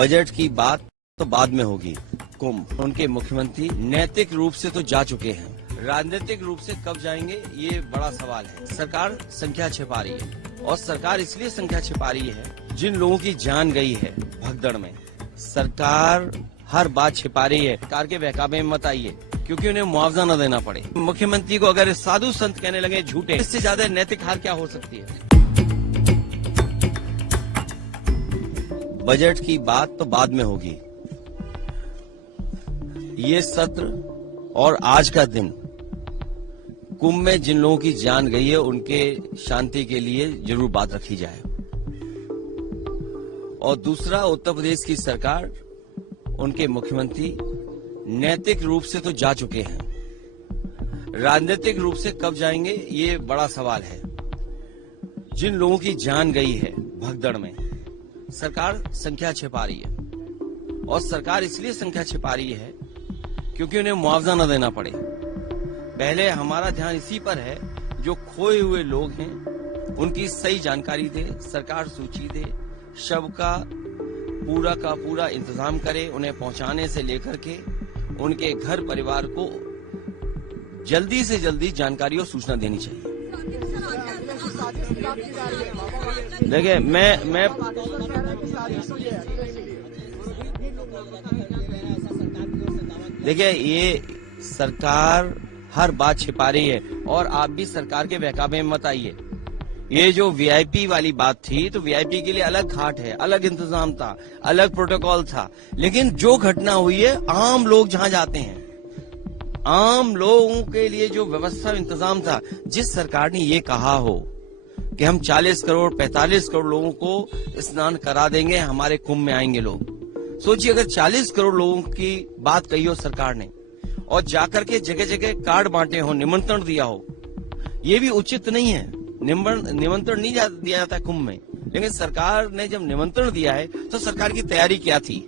Budget की बात तो बाद में होगी। कुंभ उनके मुख्यमंत्री नैतिक रूप से तो जा चुके हैं, राजनीतिक रूप से कब जाएंगे ये बड़ा सवाल है। सरकार संख्या छिपा रही है और सरकार इसलिए संख्या छिपा रही है जिन लोगों की जान गई है भगदड़ में। सरकार हर बात छिपा रही है। सरकार के बहकावे में मत आइए क्योंकि उन्हें मुआवजा न देना पड़े। मुख्यमंत्री को अगर साधु संत कहने लगे झूठे, इससे ज्यादा नैतिक हार क्या हो सकती है। बजट की बात तो बाद में होगी। ये सत्र और आज का दिन कुंभ में जिन लोगों की जान गई है उनके शांति के लिए जरूर बात रखी जाए। और दूसरा, उत्तर प्रदेश की सरकार, उनके मुख्यमंत्री नैतिक रूप से तो जा चुके हैं, राजनीतिक रूप से कब जाएंगे ये बड़ा सवाल है। जिन लोगों की जान गई है भगदड़ में, सरकार संख्या छिपा रही है और सरकार इसलिए संख्या छिपा रही है क्योंकि उन्हें मुआवजा न देना पड़े। पहले हमारा ध्यान इसी पर है, जो खोए हुए लोग हैं उनकी सही जानकारी दे, सरकार सूची दे, शव का पूरा इंतजाम करे, उन्हें पहुंचाने से लेकर के उनके घर परिवार को जल्दी से जल्दी जानकारी और सूचना देनी चाहिए। देखिए, मैं देखिए, ये सरकार हर बात छिपा रही है और आप भी सरकार के बहकावे में मत आइए। ये जो वीआईपी वाली बात थी, तो वीआईपी के लिए अलग घाट है, अलग इंतजाम था, अलग प्रोटोकॉल था। लेकिन जो घटना हुई है, आम लोग जहां जाते हैं, आम लोगों के लिए जो व्यवस्था इंतजाम था, जिस सरकार ने ये कहा हो कि हम 40 करोड़ 45 करोड़ लोगों को स्नान करा देंगे, हमारे कुंभ में आएंगे लोग। सोचिए, अगर 40 करोड़ लोगों की बात कही हो सरकार ने और जाकर के जगह जगह कार्ड बांटे हो, निमंत्रण दिया हो, ये भी उचित नहीं है। निमंत्रण नहीं दिया जाता कुंभ में, लेकिन सरकार ने जब निमंत्रण दिया है तो सरकार की तैयारी क्या थी।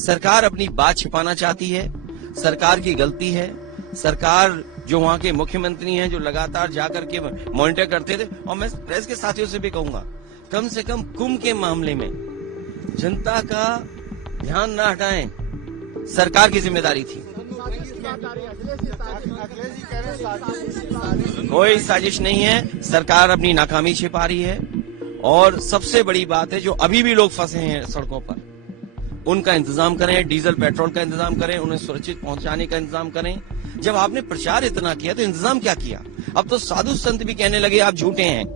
सरकार अपनी बात छिपाना चाहती है, सरकार की गलती है। सरकार जो वहां के मुख्यमंत्री हैं, जो लगातार जाकर के मॉनिटर करते थे, और मैं प्रेस के साथियों से भी कहूंगा, कम से कम कुंभ के मामले में जनता का ध्यान न हटाएं, सरकार की जिम्मेदारी थी। कोई साजिश नहीं है, सरकार अपनी नाकामी छिपा रही है। और सबसे बड़ी बात है, जो अभी भी लोग फंसे हैं सड़कों पर, उनका इंतजाम करें, डीजल पेट्रोल का इंतजाम करें, उन्हें सुरक्षित पहुंचाने का इंतजाम करें। जब आपने प्रचार इतना किया तो इंतजाम क्या किया। अब तो साधु संत भी कहने लगे आप झूठे हैं।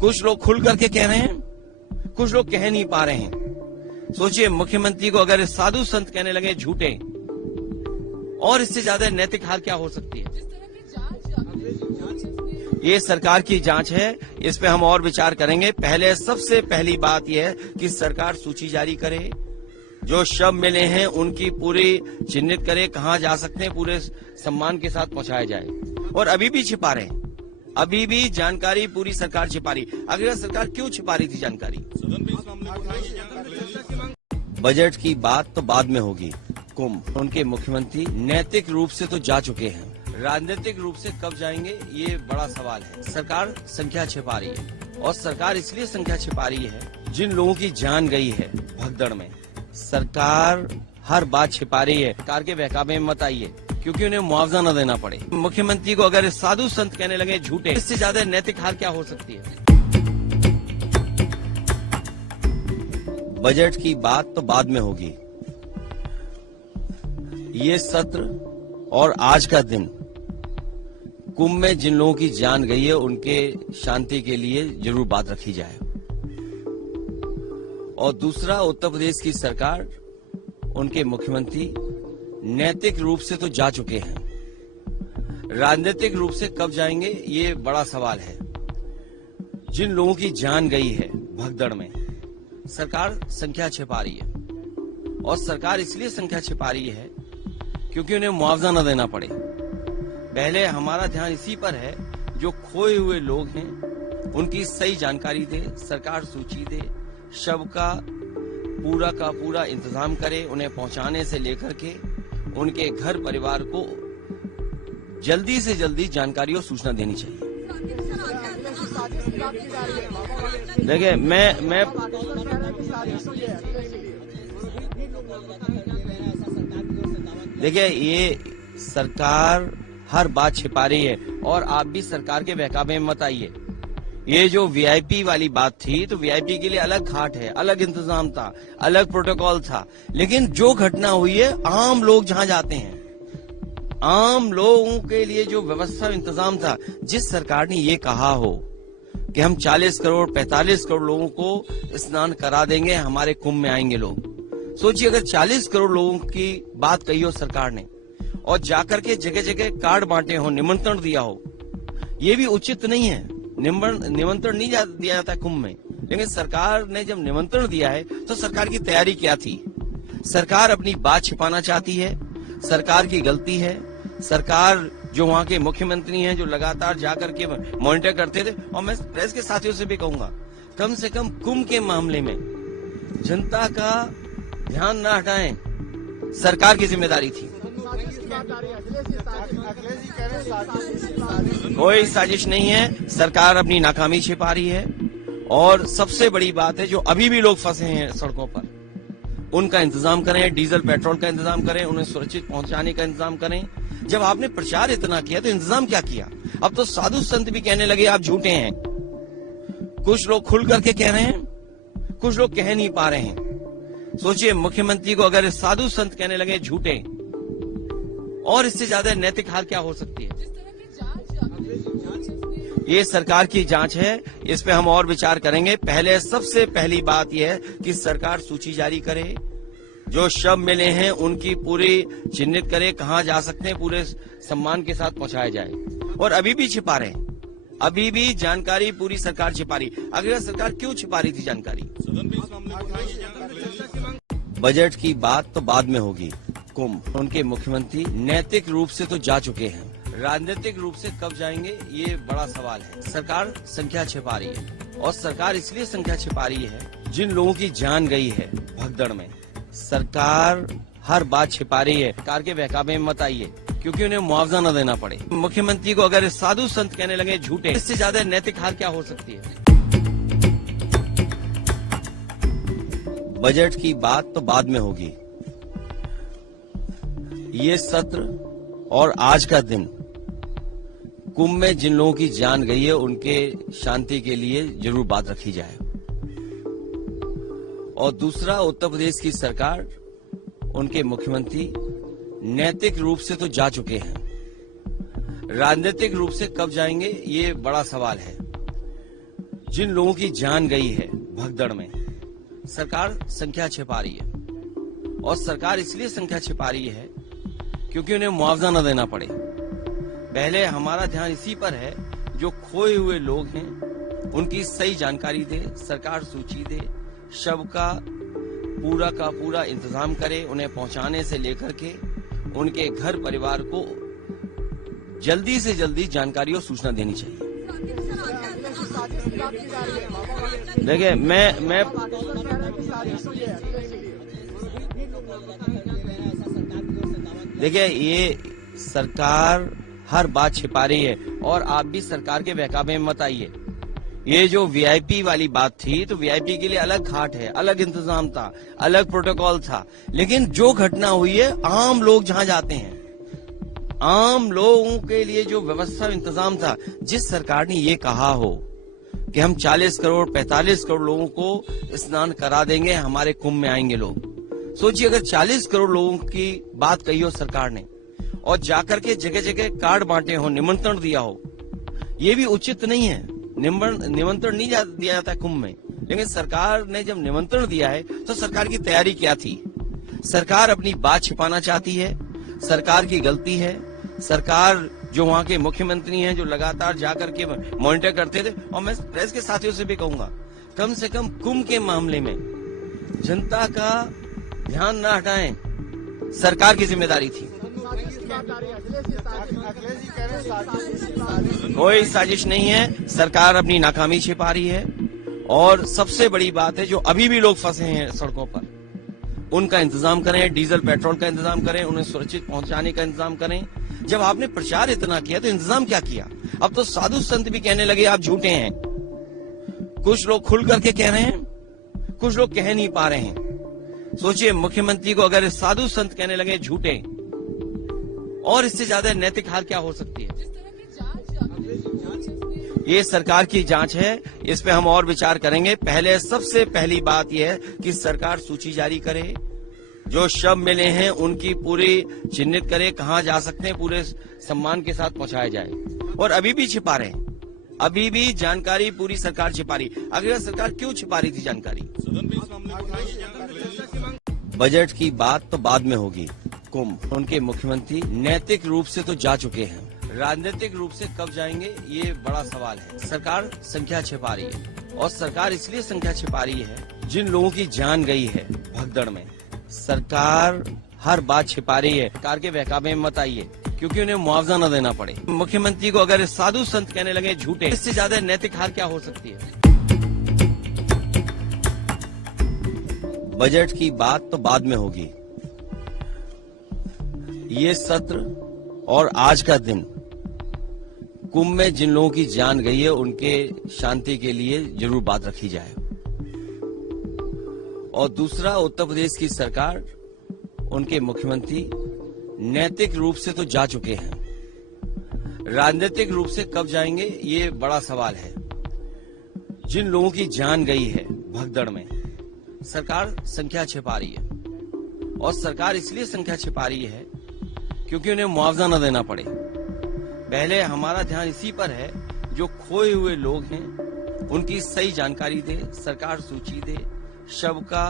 कुछ लोग खुल करके कह रहे हैं, कुछ लोग कह नहीं पा रहे हैं। सोचिए, मुख्यमंत्री को अगर साधु संत कहने लगे झूठे, और इससे ज्यादा नैतिक हार क्या हो सकती है। ये सरकार की जांच है, इस पे हम और विचार करेंगे। पहले सबसे पहली बात यह है कि सरकार सूची जारी करे, जो शव मिले हैं उनकी पूरी चिन्हित करे, कहां जा सकते हैं, पूरे सम्मान के साथ पहुंचाया जाए। और अभी भी छिपा रहे हैं, अभी भी जानकारी पूरी सरकार छिपा रही। अगर सरकार क्यों छिपा रही थी जानकारी। बजट की बात तो बाद में होगी। कुंभ उनके मुख्यमंत्री नैतिक रूप से तो जा चुके हैं, राजनीतिक रूप से कब जाएंगे ये बड़ा सवाल है। सरकार संख्या छिपा रही है और सरकार इसलिए संख्या छिपा रही है जिन लोगों की जान गई है भगदड़ में। सरकार हर बात छिपा रही है। सरकार के बहकावे में मत आइए क्योंकि उन्हें मुआवजा न देना पड़े। मुख्यमंत्री को अगर साधु संत कहने लगे झूठे, इससे ज्यादा नैतिक हार क्या हो सकती है। बजट की बात तो बाद में होगी। ये सत्र और आज का दिन कुंभ में जिन लोगों की जान गई है उनके शांति के लिए जरूर बात रखी जाए। और दूसरा, उत्तर प्रदेश की सरकार, उनके मुख्यमंत्री नैतिक रूप से तो जा चुके हैं, राजनीतिक रूप से कब जाएंगे ये बड़ा सवाल है। जिन लोगों की जान गई है भगदड़ में, सरकार संख्या छिपा रही है और सरकार इसलिए संख्या छिपा रही है क्योंकि उन्हें मुआवजा न देना पड़े। पहले हमारा ध्यान इसी पर है, जो खोए हुए लोग हैं उनकी सही जानकारी दे, सरकार सूची दे, शव का पूरा इंतजाम करे, उन्हें पहुंचाने से लेकर के उनके घर परिवार को जल्दी से जल्दी जानकारी और सूचना देनी चाहिए। देखिए, मैं देखिए, ये सरकार हर बात छिपा रही है और आप भी सरकार के बहकावे में मत आइए। ये जो वीआईपी वाली बात थी, तो वीआईपी के लिए अलग घाट है, अलग इंतजाम था, अलग प्रोटोकॉल था। लेकिन जो घटना हुई है, आम लोग जहां जाते हैं, आम लोगों के लिए जो व्यवस्था इंतजाम था, जिस सरकार ने ये कहा हो कि हम 40 करोड़ 45 करोड़ लोगों को स्नान करा देंगे, हमारे कुंभ में आएंगे लोग। सोचिए, अगर 40 करोड़ लोगों की बात कही हो सरकार ने और जाकर के जगह जगह कार्ड बांटे हो, निमंत्रण दिया हो, ये भी उचित नहीं है। निमंत्रण नहीं दिया जाता कुंभ में। लेकिन सरकार ने जब निमंत्रण दिया है, तो सरकार की तैयारी क्या थी? सरकार अपनी बात छिपाना चाहती है, सरकार की गलती है। सरकार जो वहाँ के मुख्यमंत्री हैं, जो लगातार जाकर के मॉनिटर करते थे, और मैं प्रेस के साथियों से भी कहूंगा, कम से कम कुंभ के मामले में जनता का ध्यान न हटाएं, सरकार की जिम्मेदारी थी। कोई साजिश नहीं है, सरकार अपनी नाकामी छिपा रही है। और सबसे बड़ी बात है, जो अभी भी लोग फंसे हैं सड़कों पर, उनका इंतजाम करें, डीजल पेट्रोल का इंतजाम करें, उन्हें सुरक्षित पहुंचाने का इंतजाम करें। जब आपने प्रचार इतना किया, तो इंतजाम क्या किया? अब तो साधु संत भी कहने लगे आप झूठे हैं। कुछ लोग खुल करके कह रहे हैं, कुछ लोग कह नहीं पा रहे हैं। सोचिए, मुख्यमंत्री को अगर साधु संत कहने लगे झूठे, और इससे ज्यादा नैतिक हार क्या हो सकती है? ये सरकार की जांच है, इस पे हम और विचार करेंगे। पहले सबसे पहली बात यह है कि सरकार सूची जारी करे, जो शव मिले हैं उनकी पूरी चिन्हित करे, कहां जा सकते हैं, पूरे सम्मान के साथ पहुंचाया जाए। और अभी भी छिपा रहे हैं, अभी भी जानकारी पूरी सरकार छिपा रही। अगर सरकार क्यों छिपा रही थी जानकारी? बजट की बात तो बाद में होगी। कुंभ, उनके मुख्यमंत्री नैतिक रूप से तो जा चुके हैं, राजनीतिक रूप से कब जाएंगे, ये बड़ा सवाल है। सरकार संख्या छिपा रही है, और सरकार इसलिए संख्या छिपा रही है, जिन लोगों की जान गई है भगदड़ में। सरकार हर बात छिपा रही है, सरकार के बहकावे में मत आइए, क्योंकि उन्हें मुआवजा न देना पड़े। मुख्यमंत्री को अगर साधु संत कहने लगे झूठे, इससे ज्यादा नैतिक हार क्या हो सकती है? बजट की बात तो बाद में होगी। ये सत्र और आज का दिन कुंभ में जिन लोगों की जान गई है, उनके शांति के लिए जरूर बात रखी जाए। और दूसरा, उत्तर प्रदेश की सरकार, उनके मुख्यमंत्री नैतिक रूप से तो जा चुके हैं, राजनीतिक रूप से कब जाएंगे, ये बड़ा सवाल है। जिन लोगों की जान गई है भगदड़ में, सरकार संख्या छिपा रही है, और सरकार इसलिए संख्या छिपा रही है क्योंकि उन्हें मुआवजा न देना पड़े। पहले हमारा ध्यान इसी पर है, जो खोए हुए लोग हैं उनकी सही जानकारी दे, सरकार सूची दे, शव का पूरा इंतजाम करे, उन्हें पहुंचाने से लेकर के उनके घर परिवार को जल्दी से जल्दी जानकारी और सूचना देनी चाहिए। देखिए, मैं देखिए, ये सरकार हर बात छिपा रही है, और आप भी सरकार के बहकावे में मत आइए। ये जो वीआईपी वाली बात थी, तो वीआईपी के लिए अलग घाट है, अलग इंतजाम था, अलग प्रोटोकॉल था। लेकिन जो घटना हुई है, आम लोग जहां जाते हैं, आम लोगों के लिए जो व्यवस्था इंतजाम था, जिस सरकार ने ये कहा हो कि हम 40 करोड़ 45 करोड़ लोगों को स्नान करा देंगे, हमारे कुंभ में आएंगे लोग। सोचिए, अगर 40 करोड़ लोगों की बात कही हो सरकार ने, और जाकर के जगह जगह कार्ड बांटे हो, निमंत्रण दिया हो, ये भी उचित नहीं है। निमंत्रण नहीं दिया जाता कुंभ में। लेकिन सरकार ने जब निमंत्रण दिया है, तो सरकार की तैयारी क्या थी? सरकार अपनी बात छिपाना चाहती है, सरकार की गलती है। सरकार जो वहाँ के मुख्यमंत्री हैं, जो लगातार जाकर के मॉनिटर करते थे, और मैं प्रेस के साथियों से भी कहूंगा, कम से कम कुंभ के मामले में जनता का ध्यान न हटाएं, सरकार की जिम्मेदारी थी। कोई साजिश नहीं है, सरकार अपनी नाकामी छिपा रही है। और सबसे बड़ी बात है, जो अभी भी लोग फंसे हैं सड़कों पर, उनका इंतजाम करें, डीजल पेट्रोल का इंतजाम करें, उन्हें सुरक्षित पहुंचाने का इंतजाम करें। जब आपने प्रचार इतना किया, तो इंतजाम क्या किया? अब तो साधु संत भी कहने लगे आप झूठे हैं। कुछ लोग खुल करके कह रहे हैं, कुछ लोग कह नहीं पा रहे हैं। सोचिए, मुख्यमंत्री को अगर साधु संत कहने लगे झूठे, और इससे ज्यादा नैतिक हार क्या हो सकती है। ये सरकार की जांच है, इस पे हम और विचार करेंगे। पहले सबसे पहली बात यह है कि सरकार सूची जारी करे, जो शव मिले हैं उनकी पूरी चिन्हित करे, कहां जा सकते हैं, पूरे सम्मान के साथ पहुंचाया जाए। और अभी भी छिपा रहे हैं, अभी भी जानकारी पूरी सरकार छिपा रही। अगर सरकार क्यों छिपा रही थी जानकारी? बजट की बात तो बाद में होगी। कुंभ, उनके मुख्यमंत्री नैतिक रूप से तो जा चुके हैं, राजनीतिक रूप से कब जाएंगे ये बड़ा सवाल है। सरकार संख्या छिपा रही है, और सरकार इसलिए संख्या छिपा रही है जिन लोगों की जान गई है भगदड़ में। सरकार हर बात छिपा रही है। सरकार के बहकावे में मत आइए, क्योंकि उन्हें मुआवजा न देना पड़े। मुख्यमंत्री को अगर साधु संत कहने लगे झूठे, इससे ज्यादा नैतिक हार क्या हो सकती है। बजट की बात तो बाद में होगी। ये सत्र और आज का दिन कुंभ में जिन लोगों की जान गई है उनके शांति के लिए जरूर बात रखी जाए। और दूसरा, उत्तर प्रदेश की सरकार, उनके मुख्यमंत्री नैतिक रूप से तो जा चुके हैं, राजनीतिक रूप से कब जाएंगे ये बड़ा सवाल है। जिन लोगों की जान गई है भगदड़ में, सरकार संख्या छिपा रही है, और सरकार इसलिए संख्या छिपा रही है क्योंकि उन्हें मुआवजा न देना पड़े। पहले हमारा ध्यान इसी पर है, जो खोए हुए लोग हैं उनकी सही जानकारी दे, सरकार सूची दे, शव का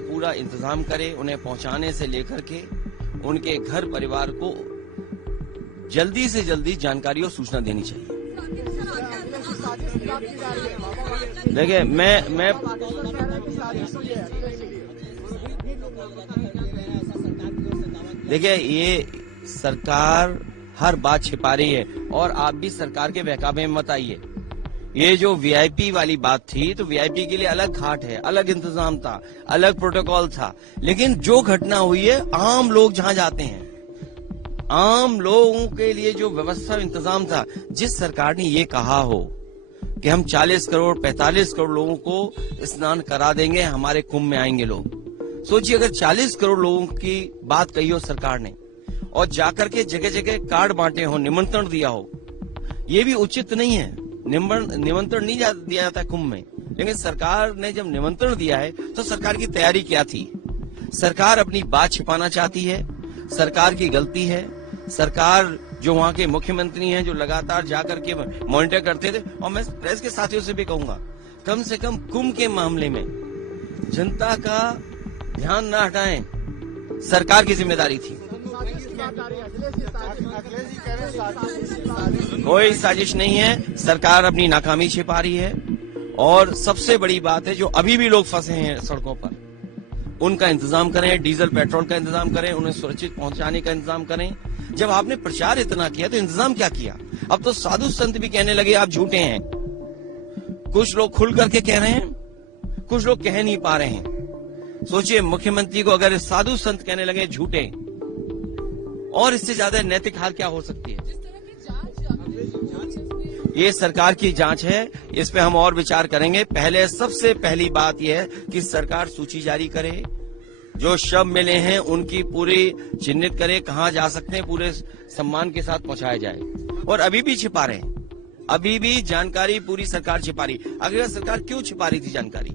पूरा इंतजाम करे, उन्हें पहुंचाने से लेकर के उनके घर परिवार को जल्दी से जल्दी जानकारी और सूचना देनी चाहिए। देखिए, मैं देखिए, ये सरकार हर बात छिपा रही है, और आप भी सरकार के बहकावे में मत आइए। ये जो वीआईपी वाली बात थी, तो वीआईपी के लिए अलग घाट है, अलग इंतजाम था, अलग प्रोटोकॉल था। लेकिन जो घटना हुई है, आम लोग जहां जाते हैं, आम लोगों के लिए जो व्यवस्था इंतजाम था, जिस सरकार ने ये कहा हो कि हम 40 करोड़ 45 करोड़ लोगों को स्नान करा देंगे, हमारे कुंभ में आएंगे लोग। सोचिए, अगर 40 करोड़ लोगों की बात कही हो सरकार ने, और जाकर के जगह जगह कार्ड बांटे हो, निमंत्रण दिया हो, ये भी उचित नहीं है। निमंत्रण नहीं दिया जाता कुंभ में, लेकिन सरकार ने जब निमंत्रण दिया है तो सरकार की तैयारी क्या थी। सरकार अपनी बात छिपाना चाहती है, सरकार की गलती है। सरकार जो वहां के मुख्यमंत्री हैं, जो लगातार जाकर के मॉनिटर करते थे, और मैं प्रेस के साथियों से भी कहूंगा, कम से कम कुंभ के मामले में जनता का ध्यान न हटाएं, सरकार की जिम्मेदारी थी। कोई साजिश नहीं है, सरकार अपनी नाकामी छिपा रही है। और सबसे बड़ी बात है, जो अभी भी लोग फंसे हैं सड़कों पर, उनका इंतजाम करें, डीजल पेट्रोल का इंतजाम करें, उन्हें सुरक्षित पहुंचाने का इंतजाम करें। जब आपने प्रचार इतना किया तो इंतजाम क्या किया? अब तो साधु संत भी कहने लगे आप झूठे हैं। कुछ लोग खुल करके कह रहे हैं, कुछ लोग कह नहीं पा रहे हैं। सोचिए, मुख्यमंत्री को अगर साधु संत कहने लगे झूठे, और इससे ज्यादा नैतिक हार क्या हो सकती है। ये सरकार की जांच है, इस पे हम और विचार करेंगे। पहले सबसे पहली बात यह है कि सरकार सूची जारी करे, जो शव मिले हैं उनकी पूरी चिन्हित करे, कहां जा सकते हैं, पूरे सम्मान के साथ पहुंचाया जाए। और अभी भी छिपा रहे हैं, अभी भी जानकारी पूरी सरकार छिपा रही। अगर सरकार क्यों छिपा रही थी जानकारी?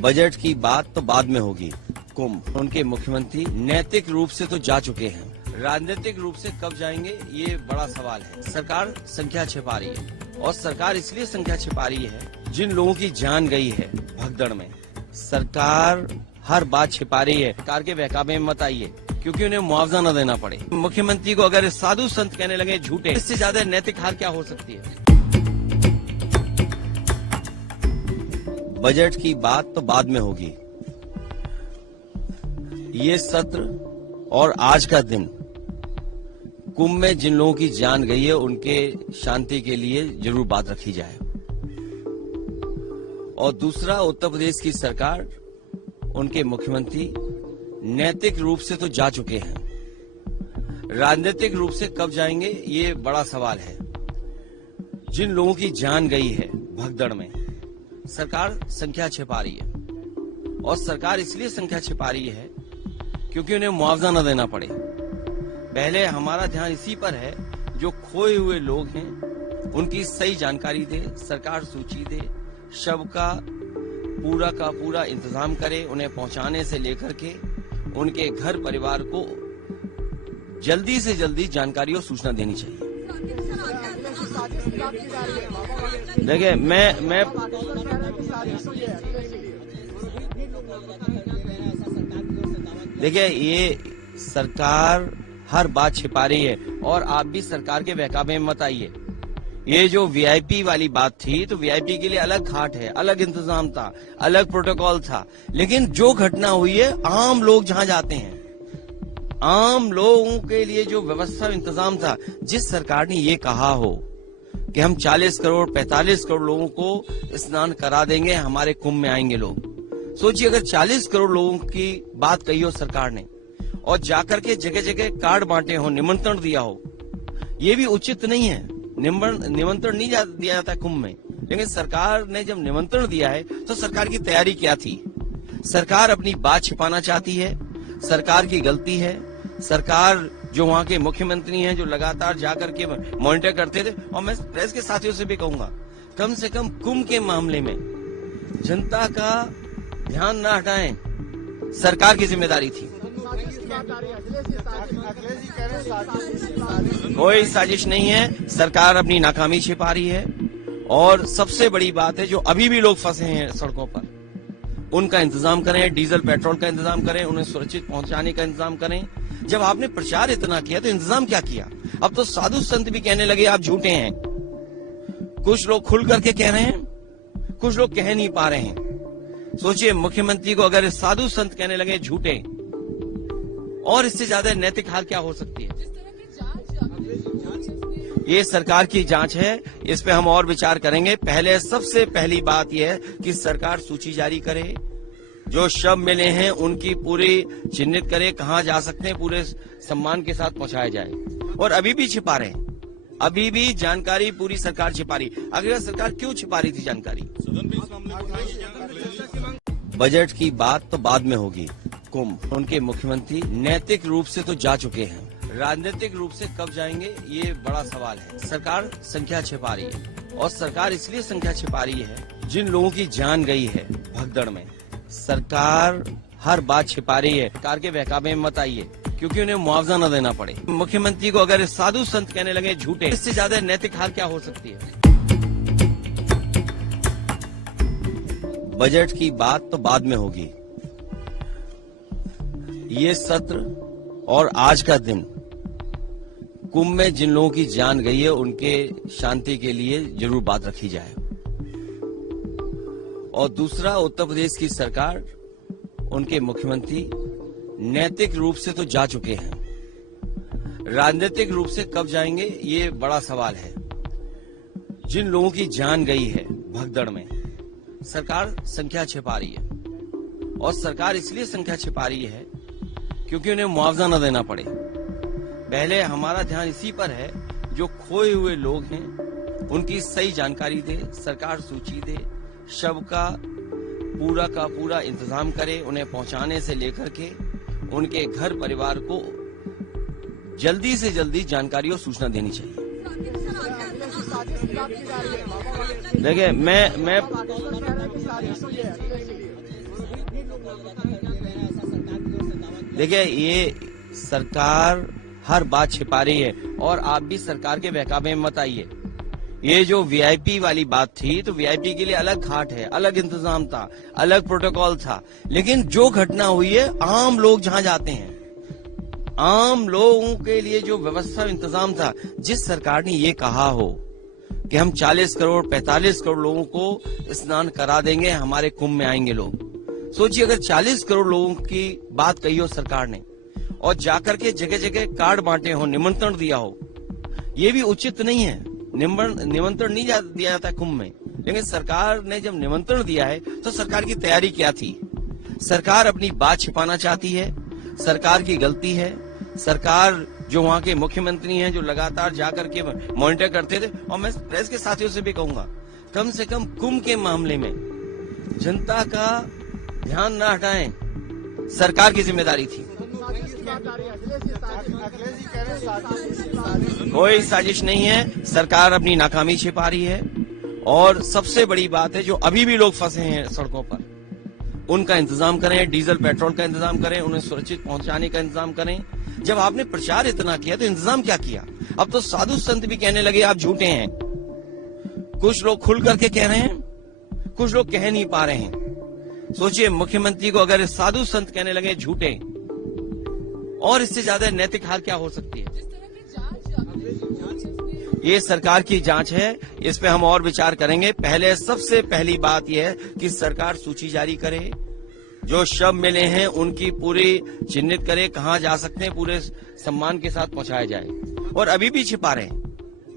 बजट की बात तो बाद में होगी। कुंभ, उनके मुख्यमंत्री नैतिक रूप से तो जा चुके हैं, राजनीतिक रूप से कब जाएंगे ये बड़ा सवाल है। सरकार संख्या छिपा रही है, और सरकार इसलिए संख्या छिपा रही है जिन लोगों की जान गई है भगदड़ में। सरकार हर बात छिपा रही है। सरकार के बहकावे में मत आइए, क्योंकि उन्हें मुआवजा न देना पड़े। मुख्यमंत्री को अगर साधु संत कहने लगे झूठे, इससे ज्यादा नैतिक हार क्या हो सकती है। बजट की बात तो बाद में होगी। ये सत्र और आज का दिन कुंभ में जिन लोगों की जान गई है उनके शांति के लिए जरूर बात रखी जाए। और दूसरा, उत्तर प्रदेश की सरकार, उनके मुख्यमंत्री नैतिक रूप से तो जा चुके हैं, राजनीतिक रूप से कब जाएंगे ये बड़ा सवाल है। जिन लोगों की जान गई है भगदड़ में, सरकार संख्या छिपा रही है और सरकार इसलिए संख्या छिपा रही है क्योंकि उन्हें मुआवजा न देना पड़े। पहले हमारा ध्यान इसी पर है, जो खोए हुए लोग हैं उनकी सही जानकारी दे, सरकार सूची दे, शव का पूरा इंतजाम करे, उन्हें पहुंचाने से लेकर के उनके घर परिवार को जल्दी से जल्दी जानकारी और सूचना देनी चाहिए। देखिए मैं देखिए ये सरकार हर बात छिपा रही है और आप भी सरकार के बहकावे में मत आइए। ये जो वीआईपी वाली बात थी, तो वीआईपी के लिए अलग घाट है, अलग इंतजाम था, अलग प्रोटोकॉल था, लेकिन जो घटना हुई है, आम लोग जहां जाते हैं, आम लोगों के लिए जो व्यवस्था इंतजाम था, जिस सरकार ने ये कहा हो कि हम 40 करोड़ 45 करोड़ लोगों को स्नान करा देंगे, हमारे कुंभ में आएंगे लोग। सोचिए अगर 40 करोड़ लोगों की बात कही हो सरकार ने और जाकर के जगह जगह कार्ड बांटे हो, निमंत्रण दिया हो, ये भी उचित नहीं है। निमंत्रण नहीं दिया जाता कुंभ में, लेकिन सरकार ने जब निमंत्रण दिया है तो सरकार की तैयारी क्या थी? सरकार अपनी बात छिपाना चाहती है, सरकार की गलती है। सरकार जो वहाँ के मुख्यमंत्री हैं, जो लगातार जाकर के मॉनिटर करते थे, और मैं प्रेस के साथियों से भी कहूंगा, कम से कम कुंभ के मामले में जनता का ध्यान न हटाएं, सरकार की जिम्मेदारी थी। कोई साजिश नहीं है, सरकार अपनी नाकामी छिपा रही है। और सबसे बड़ी बात है, जो अभी भी लोग फंसे हैं सड़कों पर, उनका इंतजाम करें, डीजल पेट्रोल का इंतजाम करें, उन्हें सुरक्षित पहुंचाने का इंतजाम करें। जब आपने प्रचार इतना किया तो इंतजाम क्या किया? अब तो साधु संत भी कहने लगे आप झूठे हैं। कुछ लोग खुल करके कह रहे हैं, कुछ लोग कह नहीं पा रहे हैं। सोचिए मुख्यमंत्री को अगर साधु संत कहने लगे झूठे, और इससे ज्यादा नैतिक हाल क्या हो सकती है? ये सरकार की जांच है, इस पे हम और विचार करेंगे। पहले सबसे पहली बात यह है कि सरकार सूची जारी करे, जो शव मिले हैं उनकी पूरी चिन्हित करे, कहां जा सकते हैं, पूरे सम्मान के साथ पहुंचाया जाए। और अभी भी छिपा रहे हैं, अभी भी जानकारी पूरी सरकार छिपा रही। अगर सरकार क्यों छिपा रही थी जानकारी? बजट की बात तो बाद में होगी। कुंभ उनके मुख्यमंत्री नैतिक रूप से तो जा चुके हैं, राजनीतिक रूप से कब जाएंगे ये बड़ा सवाल है। सरकार संख्या छिपा रही है और सरकार इसलिए संख्या छिपा रही है, जिन लोगों की जान गई है भगदड़ में, सरकार हर बात छिपा रही है। सरकार के बहकावे में मत आइए, क्योंकि उन्हें मुआवजा न देना पड़े। मुख्यमंत्री को अगर साधु संत कहने लगे झूठे, इससे ज्यादा नैतिक हाल क्या हो सकती है? बजट की बात तो बाद में होगी। ये सत्र और आज का दिन कुंभ में जिन लोगों की जान गई है, उनके शांति के लिए जरूर बात रखी जाए। और दूसरा, उत्तर प्रदेश की सरकार, उनके मुख्यमंत्री नैतिक रूप से तो जा चुके हैं, राजनीतिक रूप से कब जाएंगे ये बड़ा सवाल है। जिन लोगों की जान गई है भगदड़ में, सरकार संख्या छिपा रही है और सरकार इसलिए संख्या छिपा रही है क्योंकि उन्हें मुआवजा न देना पड़े। पहले हमारा ध्यान इसी पर है, जो खोए हुए लोग हैं उनकी सही जानकारी दे, सरकार सूची दे, शव का पूरा इंतजाम करे, उन्हें पहुंचाने से लेकर के उनके घर परिवार को जल्दी से जल्दी जानकारी और सूचना देनी चाहिए। देखिए मैं देखिए ये सरकार हर बात छिपा रही है और आप भी सरकार के बहकावे में मत आइए। ये जो वीआईपी वाली बात थी, तो वीआईपी के लिए अलग घाट है, अलग इंतजाम था, अलग प्रोटोकॉल था, लेकिन जो घटना हुई है, आम लोग जहां जाते हैं, आम लोगों के लिए जो व्यवस्था इंतजाम था, जिस सरकार ने ये कहा हो कि हम 40 करोड़ 45 करोड़ लोगों को स्नान करा देंगे, हमारे कुंभ में आएंगे लोग। सोचिए अगर 40 करोड़ लोगों की बात कही हो सरकार ने और जाकर के जगह जगह कार्ड बांटे हो, निमंत्रण दिया हो, ये भी उचित नहीं है। निमंत्रण नहीं दिया जाता कुंभ में, लेकिन सरकार ने जब निमंत्रण दिया है तो सरकार की तैयारी क्या थी? सरकार अपनी बात छिपाना चाहती है, सरकार की गलती है। सरकार जो वहाँ के मुख्यमंत्री हैं, जो लगातार जाकर के मॉनिटर करते थे, और मैं प्रेस के साथियों से भी कहूंगा, कम से कम कुंभ के मामले में जनता का ध्यान न हटाएं, सरकार की जिम्मेदारी थी। कोई साजिश नहीं है, सरकार अपनी नाकामी छिपा रही है। और सबसे बड़ी बात है, जो अभी भी लोग फंसे हैं सड़कों पर, उनका इंतजाम करें, डीजल पेट्रोल का इंतजाम करें, उन्हें सुरक्षित पहुंचाने का इंतजाम करें। जब आपने प्रचार इतना किया तो इंतजाम क्या किया? अब तो साधु संत भी कहने लगे आप झूठे हैं। कुछ लोग खुल करके कह रहे हैं, कुछ लोग कह नहीं पा रहे हैं। सोचिए, मुख्यमंत्री को अगर साधु संत कहने लगे झूठे, और इससे ज्यादा नैतिक हार क्या हो सकती है? ये सरकार की जांच है, इस पे हम और विचार करेंगे। पहले सबसे पहली बात यह है कि सरकार सूची जारी करे, जो शव मिले हैं उनकी पूरी चिन्हित करे, कहां जा सकते हैं, पूरे सम्मान के साथ पहुंचाया जाए। और अभी भी छिपा रहे हैं,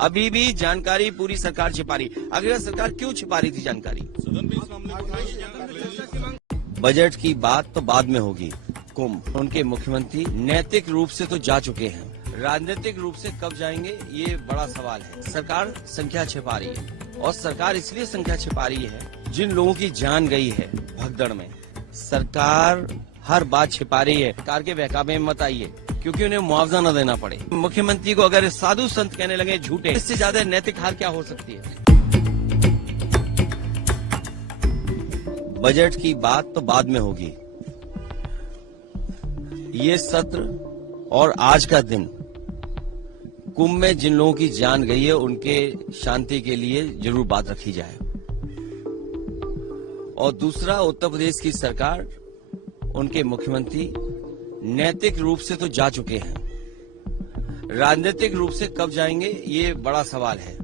अभी भी जानकारी पूरी सरकार छिपा रही। अगर सरकार क्यों छिपा रही थी जानकारी? बजट की बात तो बाद में होगी। कुंभ, उनके मुख्यमंत्री नैतिक रूप से तो जा चुके हैं, राजनीतिक रूप से कब जाएंगे ये बड़ा सवाल है। सरकार संख्या छिपा रही है, और सरकार इसलिए संख्या छिपा रही है, जिन लोगों की जान गई है भगदड़ में। सरकार हर बात छिपा रही है। सरकार के बहकावे में मत आइए, क्योंकि उन्हें मुआवजा न देना पड़े। मुख्यमंत्री को अगर साधु संत कहने लगे झूठे, इससे ज्यादा नैतिक हार क्या हो सकती है? बजट की बात तो बाद में होगी। ये सत्र और आज का दिन कुंभ में जिन लोगों की जान गई है उनके शांति के लिए जरूर बात रखी जाए। और दूसरा, उत्तर प्रदेश की सरकार, उनके मुख्यमंत्री नैतिक रूप से तो जा चुके हैं, राजनीतिक रूप से कब जाएंगे ये बड़ा सवाल है।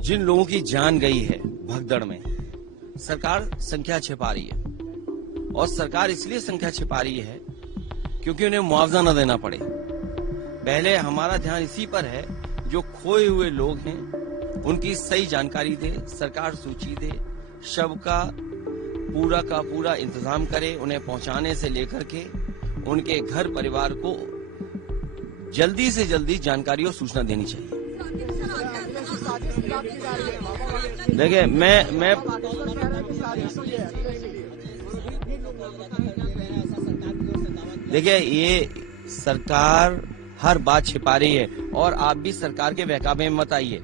जिन लोगों की जान गई है भगदड़ में, सरकार संख्या छिपा रही है, और सरकार इसलिए संख्या छिपा रही है क्योंकि उन्हें मुआवजा न देना पड़े। पहले हमारा ध्यान इसी पर है, जो खोए हुए लोग हैं उनकी सही जानकारी दे, सरकार सूची दे, शव का पूरा इंतजाम करे, उन्हें पहुंचाने से लेकर के उनके घर परिवार को जल्दी से जल्दी जानकारी और सूचना देनी चाहिए। देखिए, मैं देखिए, ये सरकार हर बात छिपा रही है, और आप भी सरकार के बहकावे में मत आइए।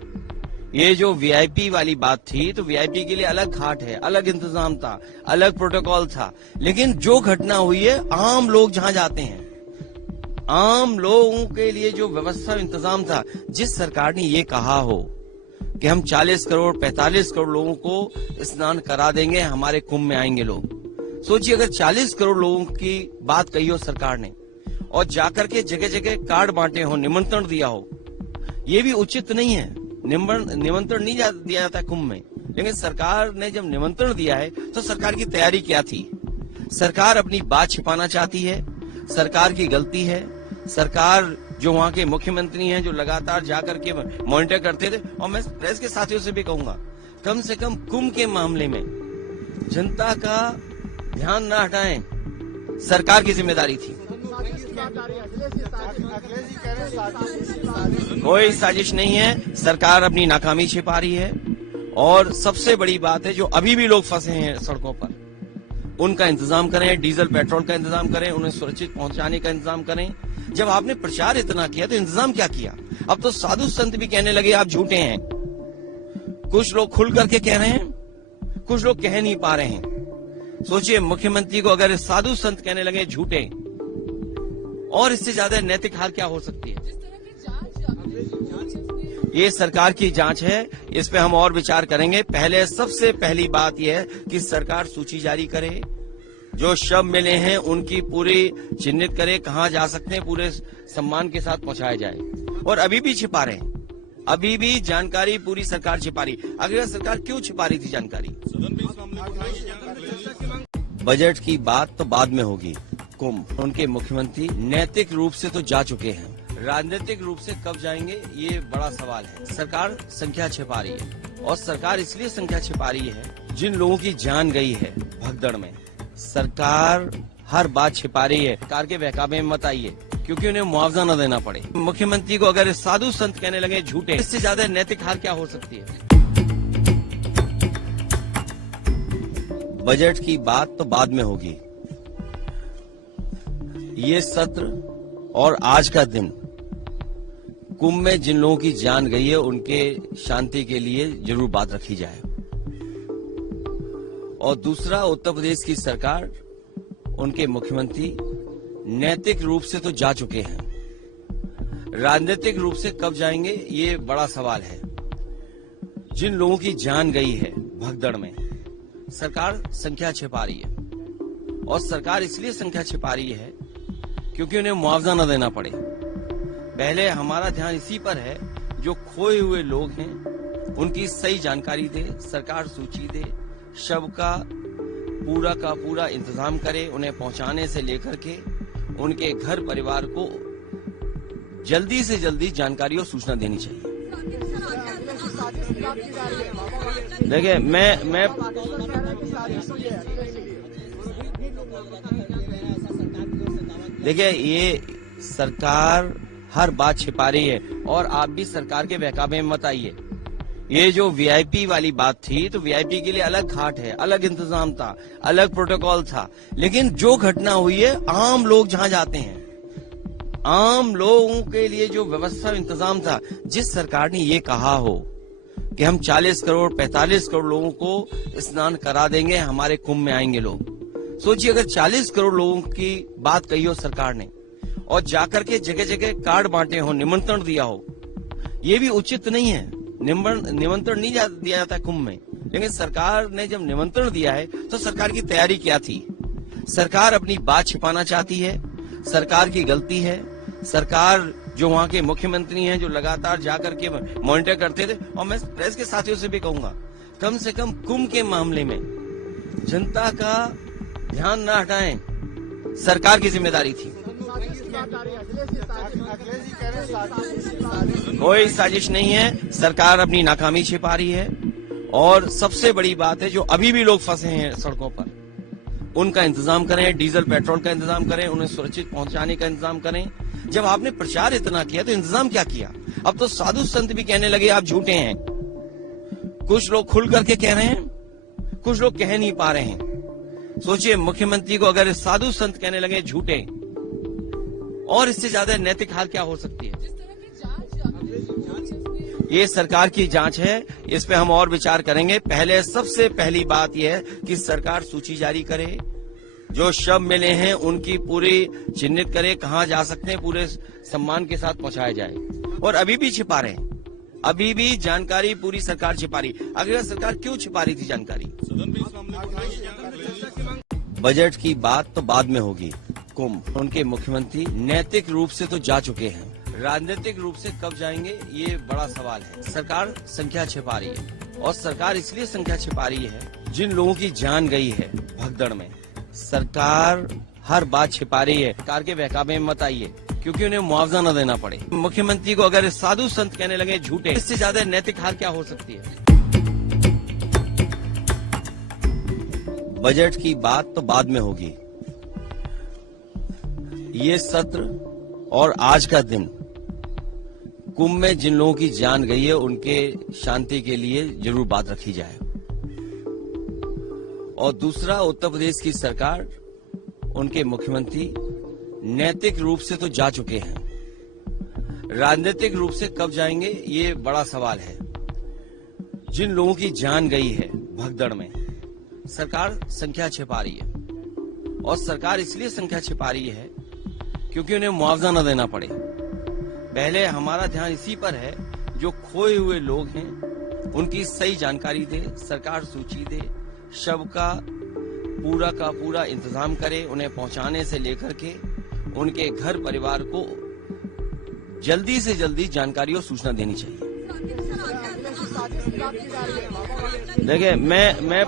ये जो वीआईपी वाली बात थी, तो वीआईपी के लिए अलग घाट है, अलग इंतजाम था, अलग प्रोटोकॉल था। लेकिन जो घटना हुई है, आम लोग जहां जाते हैं, आम लोगों के लिए जो व्यवस्था इंतजाम था, जिस सरकार ने ये कहा हो कि हम 40 करोड़ 45 करोड़ लोगों को स्नान करा देंगे, हमारे कुंभ में आएंगे लोग। सोचिए, अगर 40 करोड़ लोगों की बात कही हो सरकार ने, और जाकर के जगह जगह कार्ड बांटे हो, निमंत्रण दिया हो, ये भी उचित नहीं है। निमंत्रण नहीं दिया जाता है कुंभ में। लेकिन सरकार ने जब निमंत्रण दिया है, तो सरकार की तैयारी क्या थी? सरकार अपनी बात छिपाना चाहती है, सरकार की गलती है। सरकार, जो वहाँ के मुख्यमंत्री हैं, जो लगातार जाकर के मॉनिटर करते थे, और मैं प्रेस के साथियों से भी कहूंगा, कम से कम कुंभ के मामले में जनता का ध्यान न हटाएं, सरकार की जिम्मेदारी थी। कोई साजिश नहीं है, सरकार अपनी नाकामी छिपा रही है। और सबसे बड़ी बात है, जो अभी भी लोग फंसे हैं सड़कों पर, उनका इंतजाम करें, डीजल पेट्रोल का इंतजाम करें, उन्हें सुरक्षित पहुंचाने का इंतजाम करें। जब आपने प्रचार इतना किया तो इंतजाम क्या किया? अब तो साधु संत भी कहने लगे आप झूठे हैं। कुछ लोग खुल करके कह रहे हैं, कुछ लोग कह नहीं पा रहे हैं। सोचिए, मुख्यमंत्री को अगर साधु संत कहने लगे झूठे, और इससे ज्यादा नैतिक हार क्या हो सकती है? ये सरकार की जांच है, इस पे हम और विचार करेंगे। पहले सबसे पहली बात यह है कि सरकार सूची जारी करे, जो शव मिले हैं उनकी पूरी चिन्हित करे, कहां जा सकते हैं, पूरे सम्मान के साथ पहुंचाया जाए। और अभी भी छिपा रहे हैं, अभी भी जानकारी पूरी सरकार छिपा रही। अगर सरकार क्यों छिपा रही थी जानकारी? बजट की बात तो बाद में होगी। कुंभ, उनके मुख्यमंत्री नैतिक रूप से तो जा चुके हैं, राजनीतिक रूप से कब जाएंगे ये बड़ा सवाल है। सरकार संख्या छिपा रही है, और सरकार इसलिए संख्या छिपा रही है, जिन लोगों की जान गई है भगदड़ में। सरकार हर बात छिपा रही है, सरकार के बहकावे में मत आइए, क्योंकि उन्हें मुआवजा न देना पड़े। मुख्यमंत्री को अगर साधु संत कहने लगे झूठे, इससे ज्यादा नैतिक हार क्या हो सकती है? बजट की बात तो बाद में होगी। ये सत्र और आज का दिन कुंभ में जिन लोगों की जान गई है उनके शांति के लिए जरूर बात रखी जाए। और दूसरा, उत्तर प्रदेश की सरकार, उनके मुख्यमंत्री नैतिक रूप से तो जा चुके हैं, राजनीतिक रूप से कब जाएंगे ये बड़ा सवाल है। जिन लोगों की जान गई है भगदड़ में, सरकार संख्या छिपा रही है। और सरकार इसलिए संख्या छिपा रही है क्योंकि उन्हें मुआवजा न देना पड़े। पहले हमारा ध्यान इसी पर है, जो खोए हुए लोग हैं उनकी सही जानकारी दे, सरकार सूची दे, शव का पूरा इंतजाम करे, उन्हें पहुंचाने से लेकर के उनके घर परिवार को जल्दी से जल्दी जानकारी और सूचना देनी चाहिए। देखिए, मैं देखिए, ये सरकार हर बात छिपा रही है और आप भी सरकार के बहकावे में मत आइए। ये जो वीआईपी वाली बात थी, तो वीआईपी के लिए अलग घाट है, अलग इंतजाम था, अलग प्रोटोकॉल था। लेकिन जो घटना हुई है, आम लोग जहां जाते हैं, आम लोगों के लिए जो व्यवस्था इंतजाम था, जिस सरकार ने ये कहा हो कि हम 40 करोड़ 45 करोड़ लोगों को स्नान करा देंगे, हमारे कुंभ में आएंगे लोग। सोचिए, अगर 40 करोड़ लोगों की बात कही हो सरकार ने और जाकर के जगह जगह कार्ड बांटे हो, निमंत्रण दिया हो, ये भी उचित नहीं है। निमंत्रण नहीं दिया जाता कुंभ में। लेकिन सरकार ने जब निमंत्रण दिया है तो सरकार की तैयारी क्या थी? सरकार अपनी बात छिपाना चाहती है, सरकार की गलती है। सरकार जो वहां के मुख्यमंत्री हैं, जो लगातार जाकर के मॉनिटर करते थे, और मैं प्रेस के साथियों से भी कहूंगा, कम से कम कुंभ के मामले में जनता का ध्यान न हटाएं, सरकार की जिम्मेदारी थी। कोई साजिश नहीं है, सरकार अपनी नाकामी छिपा रही है। और सबसे बड़ी बात है, जो अभी भी लोग फंसे हैं सड़कों पर, उनका इंतजाम करें, डीजल पेट्रोल का इंतजाम करें, उन्हें सुरक्षित पहुंचाने का इंतजाम करें। जब आपने प्रचार इतना किया तो इंतजाम क्या किया? अब तो साधु संत भी कहने लगे आप झूठे हैं। कुछ लोग खुल करके कह रहे हैं, कुछ लोग कह नहीं पा रहे हैं। सोचिए, मुख्यमंत्री को अगर साधु संत कहने लगे झूठे, और इससे ज्यादा नैतिक हाल क्या हो सकती है? ये सरकार की जांच है, इस पे हम और विचार करेंगे। पहले सबसे पहली बात यह है कि सरकार सूची जारी करे, जो शव मिले हैं उनकी पूरी चिन्हित करे, कहां जा सकते हैं, पूरे सम्मान के साथ पहुंचाया जाए। और अभी भी छिपा रहे हैं, अभी भी जानकारी पूरी सरकार छिपा रही। अगर सरकार क्यों छिपा रही थी जानकारी? बजट की बात तो बाद में होगी। कुंभ, उनके मुख्यमंत्री नैतिक रूप से तो जा चुके हैं, राजनीतिक रूप से कब जाएंगे ये बड़ा सवाल है। सरकार संख्या छिपा रही है। और सरकार इसलिए संख्या छिपा रही है, जिन लोगों की जान गई है भगदड़ में, सरकार हर बात छिपा रही है। सरकार के बहकावे में मत आइए, क्योंकि उन्हें मुआवजा न देना पड़े। मुख्यमंत्री को अगर साधु संत कहने लगे झूठे, इससे ज्यादा नैतिक हाल क्या हो सकती है? बजट की बात तो बाद में होगी। ये सत्र और आज का दिन कुंभ में जिन लोगों की जान गई है उनके शांति के लिए जरूर बात रखी जाए। और दूसरा, उत्तर प्रदेश की सरकार, उनके मुख्यमंत्री नैतिक रूप से तो जा चुके हैं, राजनीतिक रूप से कब जाएंगे ये बड़ा सवाल है। जिन लोगों की जान गई है भगदड़ में, सरकार संख्या छिपा रही है। और सरकार इसलिए संख्या छिपा रही है क्योंकि उन्हें मुआवजा न देना पड़े। पहले हमारा ध्यान इसी पर है, जो खोए हुए लोग हैं उनकी सही जानकारी दे, सरकार सूची दे, शव का पूरा इंतजाम करे, उन्हें पहुंचाने से लेकर के उनके घर परिवार को जल्दी से जल्दी जानकारी और सूचना देनी चाहिए। देखिए, मैं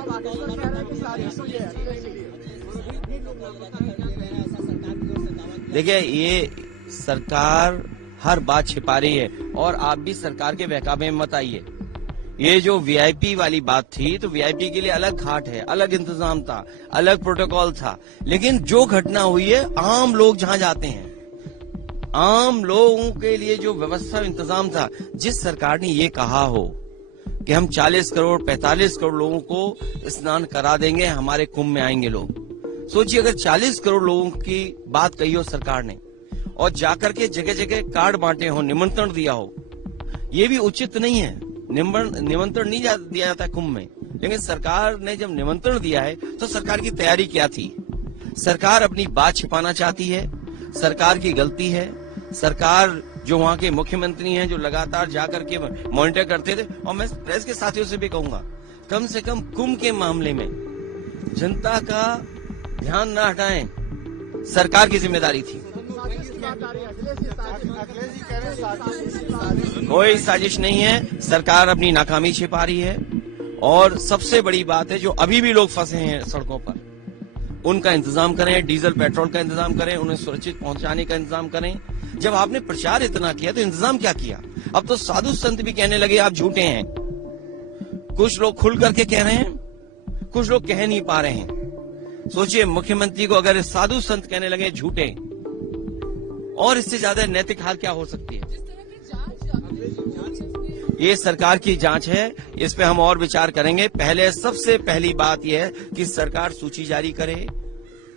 देखिए, ये सरकार हर बात छिपा रही है और आप भी सरकार के बहकावे में मत आइए। ये जो वीआईपी वाली बात थी, तो वीआईपी के लिए अलग घाट है, अलग इंतजाम था, अलग प्रोटोकॉल था। लेकिन जो घटना हुई है, आम लोग जहां जाते हैं, आम लोगों के लिए जो व्यवस्था इंतजाम था, जिस सरकार ने ये कहा हो कि हम 40 करोड़ 45 करोड़ लोगों को स्नान करा देंगे, हमारे कुंभ में आएंगे लोग। सोचिए अगर 40 करोड़ लोगों की बात कही हो सरकार ने और जाकर के जगह जगह कार्ड बांटे हो, निमंत्रण दिया हो, ये भी उचित नहीं है। निमंत्रण नहीं दिया जाता कुंभ में, लेकिन सरकार ने जब निमंत्रण दिया है तो सरकार की तैयारी क्या थी? सरकार अपनी बात छिपाना चाहती है, सरकार की गलती है। सरकार जो वहाँ के मुख्यमंत्री हैं, जो लगातार जाकर के मॉनिटर करते थे, और मैं प्रेस के साथियों से भी कहूंगा, कम से कम कुंभ के मामले में जनता का ध्यान न हटाएं, सरकार की जिम्मेदारी थी। कोई साजिश नहीं है, सरकार अपनी नाकामी छिपा रही है। और सबसे बड़ी बात है, जो अभी भी लोग फंसे हैं सड़कों पर, उनका इंतजाम करें, डीजल पेट्रोल का इंतजाम करें, उन्हें सुरक्षित पहुंचाने का इंतजाम करें। जब आपने प्रचार इतना किया तो इंतजाम क्या किया? अब तो साधु संत भी कहने लगे आप झूठे हैं। कुछ लोग खुल करके कह रहे हैं, कुछ लोग कह नहीं पा रहे हैं। सोचिए मुख्यमंत्री को अगर साधु संत कहने लगे झूठे, और इससे ज्यादा नैतिक हाल क्या हो सकती है? ये सरकार की जांच है, इस पे हम और विचार करेंगे। पहले सबसे पहली बात यह है कि सरकार सूची जारी करे,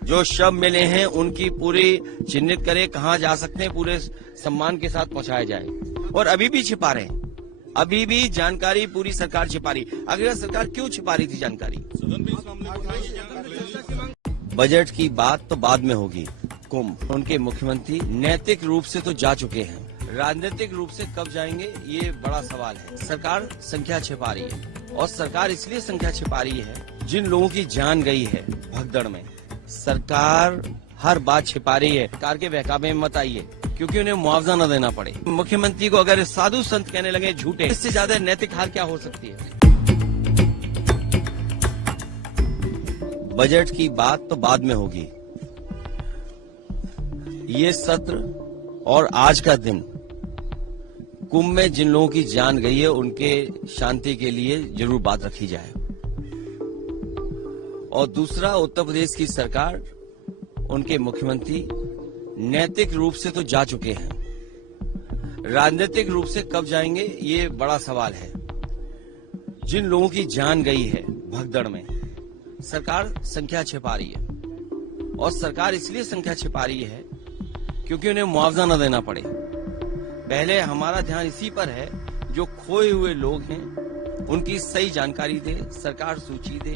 जो शव मिले हैं उनकी पूरी चिन्हित करे, कहां जा सकते हैं, पूरे सम्मान के साथ पहुंचाया जाए। और अभी भी छिपा रहे हैं, अभी भी जानकारी पूरी सरकार छिपा रही। अगर सरकार क्यों छिपा रही थी जानकारी? बजट की बात तो बाद में होगी। कुंभ, उनके मुख्यमंत्री नैतिक रूप से तो जा चुके हैं, राजनीतिक रूप से कब जाएंगे ये बड़ा सवाल है। सरकार संख्या छिपा रही है, और सरकार इसलिए संख्या छिपा रही है, जिन लोगों की जान गई है भगदड़ में। सरकार हर बात छिपा रही है। सरकार के बहकावे में मत आइए, क्योंकि उन्हें मुआवजा न देना पड़े। मुख्यमंत्री को अगर साधु संत कहने लगे झूठे, इससे ज्यादा नैतिक हाल क्या हो सकती है? बजट की बात तो बाद में होगी। ये सत्र और आज का दिन कुंभ में जिन लोगों की जान गई है उनके शांति के लिए जरूर बात रखी जाए। और दूसरा, उत्तर प्रदेश की सरकार, उनके मुख्यमंत्री नैतिक रूप से तो जा चुके हैं, राजनीतिक रूप से कब जाएंगे ये बड़ा सवाल है। जिन लोगों की जान गई है भगदड़ में, सरकार संख्या छिपा रही है, और सरकार इसलिए संख्या छिपा रही है क्योंकि उन्हें मुआवजा न देना पड़े। पहले हमारा ध्यान इसी पर है, जो खोए हुए लोग हैं उनकी सही जानकारी दे, सरकार सूची दे,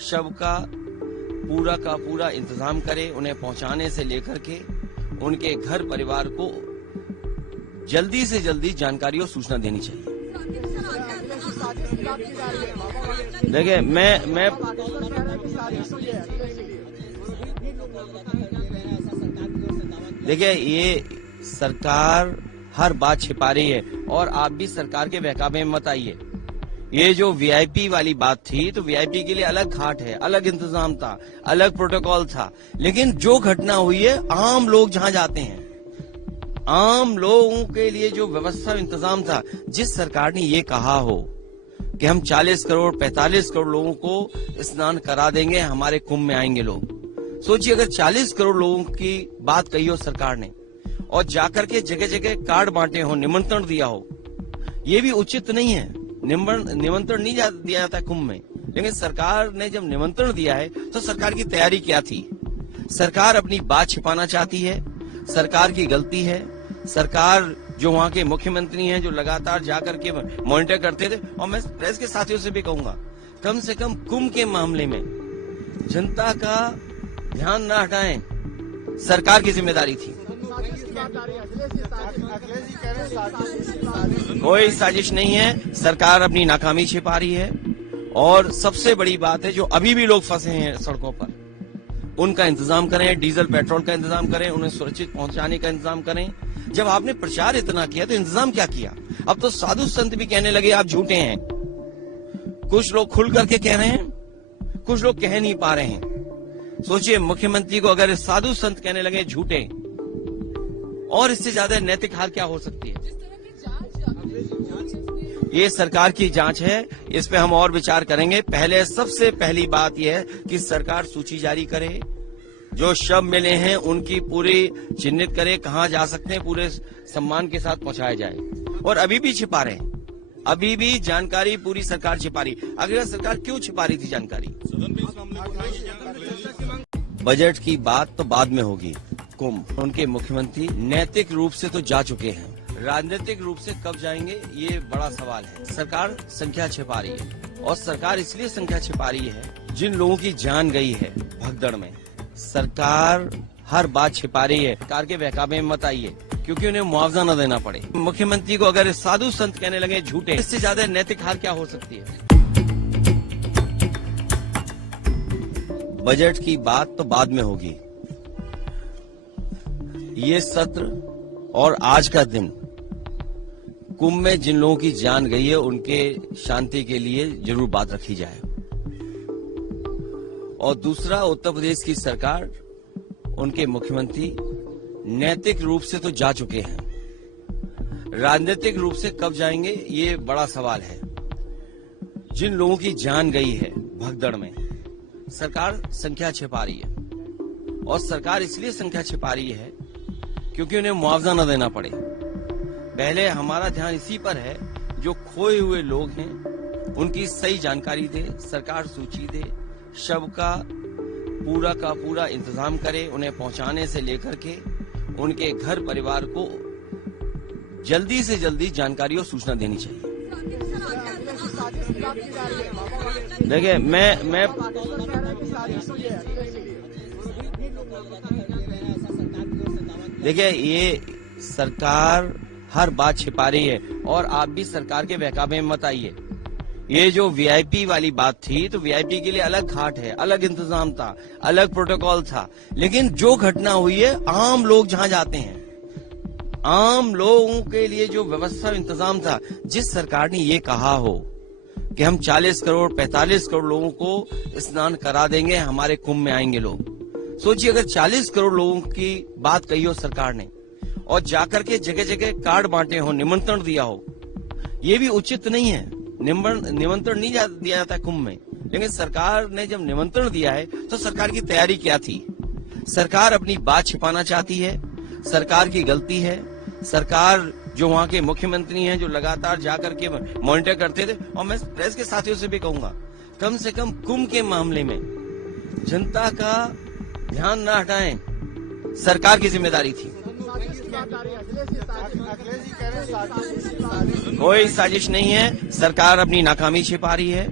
शव का पूरा इंतजाम करे, उन्हें पहुंचाने से लेकर के उनके घर परिवार को जल्दी से जल्दी जानकारी और सूचना देनी चाहिए। देखिए मैं देखिए ये सरकार हर बात छिपा रही है, और आप भी सरकार के बहकावे में मत आइए। ये जो वीआईपी वाली बात थी, तो वीआईपी के लिए अलग घाट है, अलग इंतजाम था, अलग प्रोटोकॉल था। लेकिन जो घटना हुई है, आम लोग जहां जाते हैं, आम लोगों के लिए जो व्यवस्था इंतजाम था, जिस सरकार ने ये कहा हो कि हम 40 करोड़ 45 करोड़ लोगों को स्नान करा देंगे, हमारे कुंभ में आएंगे लोग। सोचिए अगर 40 करोड़ लोगों की बात कही हो सरकार ने, और जाकर के जगह जगह कार्ड बांटे हो, निमंत्रण दिया हो, ये भी उचित नहीं है। निमंत्रण नहीं दिया जाता कुंभ में, लेकिन सरकार ने जब निमंत्रण दिया है तो सरकार की तैयारी क्या थी? सरकार अपनी बात छिपाना चाहती है, सरकार की गलती है। सरकार जो वहाँ के मुख्यमंत्री हैं, जो लगातार जाकर के मॉनिटर करते थे, और मैं प्रेस के साथियों से भी कहूंगा, कम से कम कुंभ के मामले में जनता का ध्यान न हटाएं, सरकार की जिम्मेदारी थी। कोई साजिश नहीं है, सरकार अपनी नाकामी छिपा रही है। और सबसे बड़ी बात है, जो अभी भी लोग फंसे हैं सड़कों पर, उनका इंतजाम करें, डीजल पेट्रोल का इंतजाम करें, उन्हें सुरक्षित पहुंचाने का इंतजाम करें। जब आपने प्रचार इतना किया तो इंतजाम क्या किया? अब तो साधु संत भी कहने लगे आप झूठे हैं। कुछ लोग खुल करके कह रहे हैं, कुछ लोग कह नहीं पा रहे हैं। सोचिए मुख्यमंत्री को अगर साधु संत कहने लगे झूठे, और इससे ज्यादा नैतिक हाल क्या हो सकती है? ये सरकार की जांच है, इस पे हम और विचार करेंगे। पहले सबसे पहली बात यह है कि सरकार सूची जारी करे, जो शव मिले हैं उनकी पूरी चिन्हित करे, कहां जा सकते हैं, पूरे सम्मान के साथ पहुंचाया जाए। और अभी भी छिपा रहे हैं, अभी भी जानकारी पूरी सरकार छिपा रही। अगर सरकार क्यों छिपा रही थी जानकारी? बजट की बात तो बाद में होगी। कुंभ, उनके मुख्यमंत्री नैतिक रूप से तो जा चुके हैं, राजनीतिक रूप से कब जाएंगे ये बड़ा सवाल है। सरकार संख्या छिपा रही है और सरकार इसलिए संख्या छिपा रही है जिन लोगों की जान गई है भगदड़ में। सरकार हर बात छिपा रही है। सरकार के बहकावे में मत आइए क्योंकि उन्हें मुआवजा न देना पड़े। मुख्यमंत्री को अगर साधु संत कहने लगे झूठे, इससे ज्यादा नैतिक हार क्या हो सकती है? बजट की बात तो बाद में होगी। ये सत्र और आज का दिन कुंभ में जिन लोगों की जान गई है उनके शांति के लिए जरूर बात रखी जाए। और दूसरा, उत्तर प्रदेश की सरकार, उनके मुख्यमंत्री नैतिक रूप से तो जा चुके हैं, राजनीतिक रूप से कब जाएंगे ये बड़ा सवाल है। जिन लोगों की जान गई है भगदड़ में, सरकार संख्या छिपा रही है और सरकार इसलिए संख्या छिपा रही है क्योंकि उन्हें मुआवजा न देना पड़े। पहले हमारा ध्यान इसी पर है, जो खोए हुए लोग हैं उनकी सही जानकारी दे, सरकार सूची दे, शव का पूरा इंतजाम करे, उन्हें पहुंचाने से लेकर के उनके घर परिवार को जल्दी से जल्दी जानकारी और सूचना देनी चाहिए। देखिए, मैं देखिए, ये सरकार हर बात छिपा रही है और आप भी सरकार के बहकावे में मत आइए। ये जो वीआईपी वाली बात थी, तो वीआईपी के लिए अलग घाट है, अलग इंतजाम था, अलग प्रोटोकॉल था। लेकिन जो घटना हुई है, आम लोग जहां जाते हैं, आम लोगों के लिए जो व्यवस्था इंतजाम था, जिस सरकार ने ये कहा हो कि हम 40 करोड़ 45 करोड़ लोगों को स्नान करा देंगे, हमारे कुंभ में आएंगे लोग। सोचिए, अगर 40 करोड़ लोगों की बात कही हो सरकार ने और जाकर के जगह जगह कार्ड बांटे हो, निमंत्रण दिया हो, ये भी उचित नहीं है। निमंत्रण नहीं दिया जाता है कुंभ में, लेकिन सरकार ने जब निमंत्रण दिया है तो सरकार की तैयारी क्या थी? सरकार अपनी बात छिपाना चाहती है, सरकार की गलती है। सरकार जो वहाँ के मुख्यमंत्री हैं, जो लगातार जाकर के मॉनिटर करते थे, और मैं प्रेस के साथियों से भी कहूंगा, कम से कम कुंभ के मामले में जनता का ध्यान न हटाएं, सरकार की जिम्मेदारी थी। कोई साजिश नहीं है, सरकार अपनी नाकामी छिपा रही है।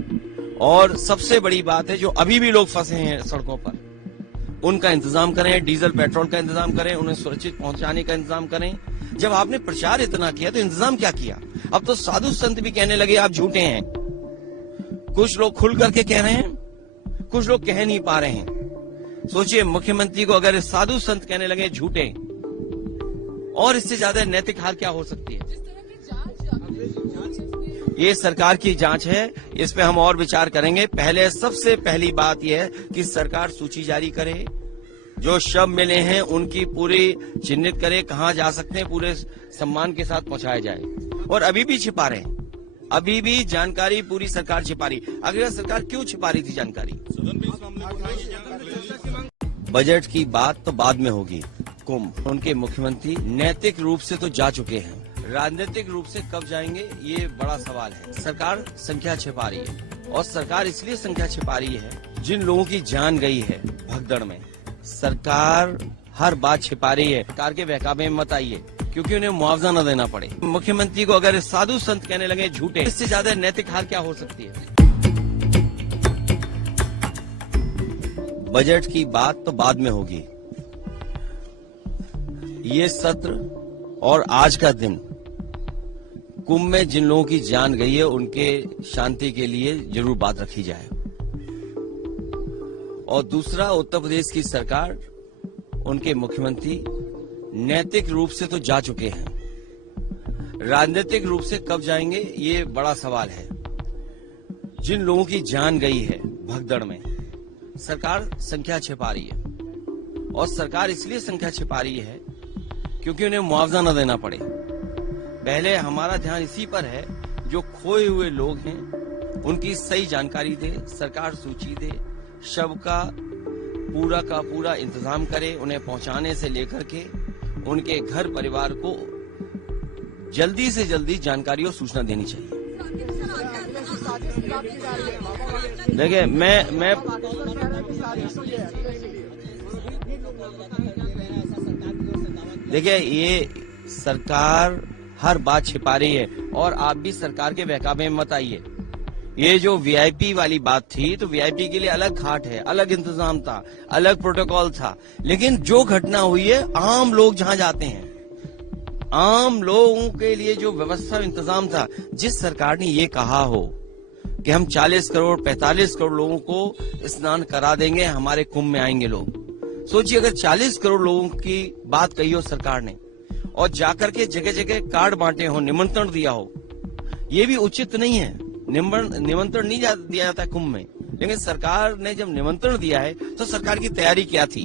और सबसे बड़ी बात है, जो अभी भी लोग फंसे हैं सड़कों पर, उनका इंतजाम करें, डीजल पेट्रोल का इंतजाम करें, उन्हें सुरक्षित पहुंचाने का इंतजाम करें। जब आपने प्रचार इतना किया तो इंतजाम क्या किया? अब तो साधु संत भी कहने लगे आप झूठे हैं। कुछ लोग खुल करके कह रहे हैं, कुछ लोग कह नहीं पा रहे हैं। सोचिए, मुख्यमंत्री को अगर साधु संत कहने लगे झूठे, और इससे ज्यादा नैतिक हार क्या हो सकती है? ये सरकार की जांच है, इस पे हम और विचार करेंगे। पहले सबसे पहली बात यह है कि सरकार सूची जारी करे, जो शव मिले हैं उनकी पूरी चिन्हित करे, कहां जा सकते हैं, पूरे सम्मान के साथ पहुंचाया जाए। और अभी भी छिपा रहे हैं, अभी भी जानकारी पूरी सरकार छिपा रही। अगर सरकार क्यों छिपा रही थी जानकारी? बजट की बात तो बाद में होगी। कुंभ, उनके मुख्यमंत्री नैतिक रूप से तो जा चुके हैं, राजनीतिक रूप से कब जाएंगे ये बड़ा सवाल है। सरकार संख्या छिपा रही है और सरकार इसलिए संख्या छिपा रही है जिन लोगों की जान गई है भगदड़ में। सरकार हर बात छिपा रही है। सरकार के बहकावे में मत आइए क्योंकि उन्हें मुआवजा न देना पड़े। मुख्यमंत्री को अगर साधु संत कहने लगे झूठे, इससे ज्यादा नैतिक हार क्या हो सकती है? बजट की बात तो बाद में होगी। ये सत्र और आज का दिन कुंभ में जिन लोगों की जान गई है उनके शांति के लिए जरूर बात रखी जाए। और दूसरा, उत्तर प्रदेश की सरकार, उनके मुख्यमंत्री नैतिक रूप से तो जा चुके हैं, राजनीतिक रूप से कब जाएंगे ये बड़ा सवाल है। जिन लोगों की जान गई है भगदड़ में, सरकार संख्या छिपा रही है और सरकार इसलिए संख्या छिपा रही है क्योंकि उन्हें मुआवजा न देना पड़े। पहले हमारा ध्यान इसी पर है, जो खोए हुए लोग हैं उनकी सही जानकारी दे, सरकार सूची दे, शव का पूरा इंतजाम करे, उन्हें पहुंचाने से लेकर के उनके घर परिवार को जल्दी से जल्दी जानकारी और सूचना देनी चाहिए। देखिए मैं देखिए ये सरकार हर बात छिपा रही है और आप भी सरकार के बहकावे में मत आइए। ये जो वीआईपी वाली बात थी तो वीआईपी के लिए अलग घाट है, अलग इंतजाम था, अलग प्रोटोकॉल था, लेकिन जो घटना हुई है आम लोग जहां जाते हैं, आम लोगों के लिए जो व्यवस्था इंतजाम था, जिस सरकार ने ये कहा हो कि हम 40 करोड़ 45 करोड़ लोगों को स्नान करा देंगे, हमारे कुंभ में आएंगे लोग। सोचिए अगर 40 करोड़ लोगों की बात कही हो सरकार ने और जाकर के जगह जगह कार्ड बांटे हो, निमंत्रण दिया हो, ये भी उचित नहीं है। निमंत्रण नहीं दिया जाता है कुंभ में, लेकिन सरकार ने जब निमंत्रण दिया है तो सरकार की तैयारी क्या थी?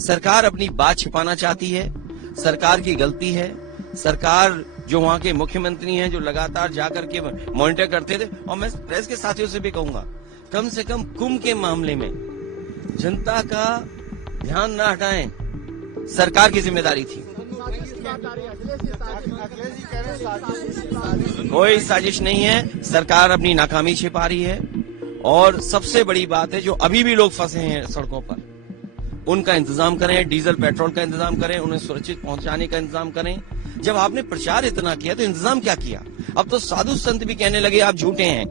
सरकार अपनी बात छिपाना चाहती है, सरकार की गलती है। सरकार जो वहां के मुख्यमंत्री हैं जो लगातार जाकर के मॉनिटर करते थे, और मैं प्रेस के साथियों से भी कहूंगा कम से कम कुंभ के मामले में जनता का ध्यान न हटाएं, सरकार की जिम्मेदारी थी। कोई साजिश नहीं है, सरकार अपनी नाकामी छिपा रही है। और सबसे बड़ी बात है जो अभी भी लोग फंसे हैं सड़कों पर, उनका इंतजाम करें, डीजल पेट्रोल का इंतजाम करें, उन्हें सुरक्षित पहुंचाने का इंतजाम करें। जब आपने प्रचार इतना किया तो इंतजाम क्या किया? अब तो साधु संत भी कहने लगे आप झूठे हैं।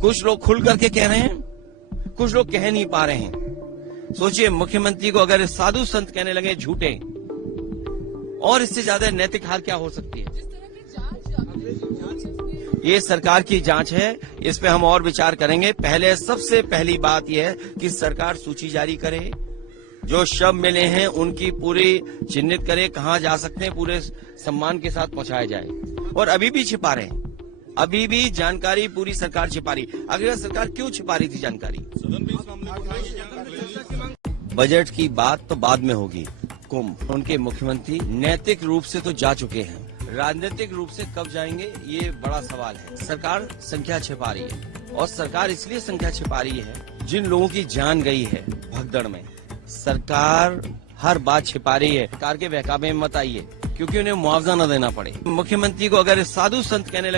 कुछ लोग खुल करके कह रहे हैं, कुछ लोग कह नहीं पा रहे हैं। सोचिए मुख्यमंत्री को अगर साधु संत कहने लगे झूठे, और इससे ज्यादा नैतिक हार क्या हो सकती है? ये सरकार की जांच है, इस पे हम और विचार करेंगे। पहले सबसे पहली बात यह है कि सरकार सूची जारी करे, जो शव मिले हैं उनकी पूरी चिन्हित करे, कहां जा सकते हैं, पूरे सम्मान के साथ पहुंचाया जाए। और अभी भी छिपा रहे हैं, अभी भी जानकारी पूरी सरकार छिपा रही। अगर सरकार क्यों छिपा रही थी जानकारी? बजट की बात तो बाद में होगी। कुंभ उनके मुख्यमंत्री नैतिक रूप से तो जा चुके हैं, राजनीतिक रूप से कब जाएंगे ये बड़ा सवाल है। सरकार संख्या छिपा रही है, और सरकार इसलिए संख्या छिपा रही है जिन लोगों की जान गई है भगदड़ में। सरकार हर बात छिपा रही है, सरकार के बहकावे में मत आइए, क्योंकि उन्हें मुआवजा न देना पड़े। मुख्यमंत्री को अगर साधु संत कहने लगे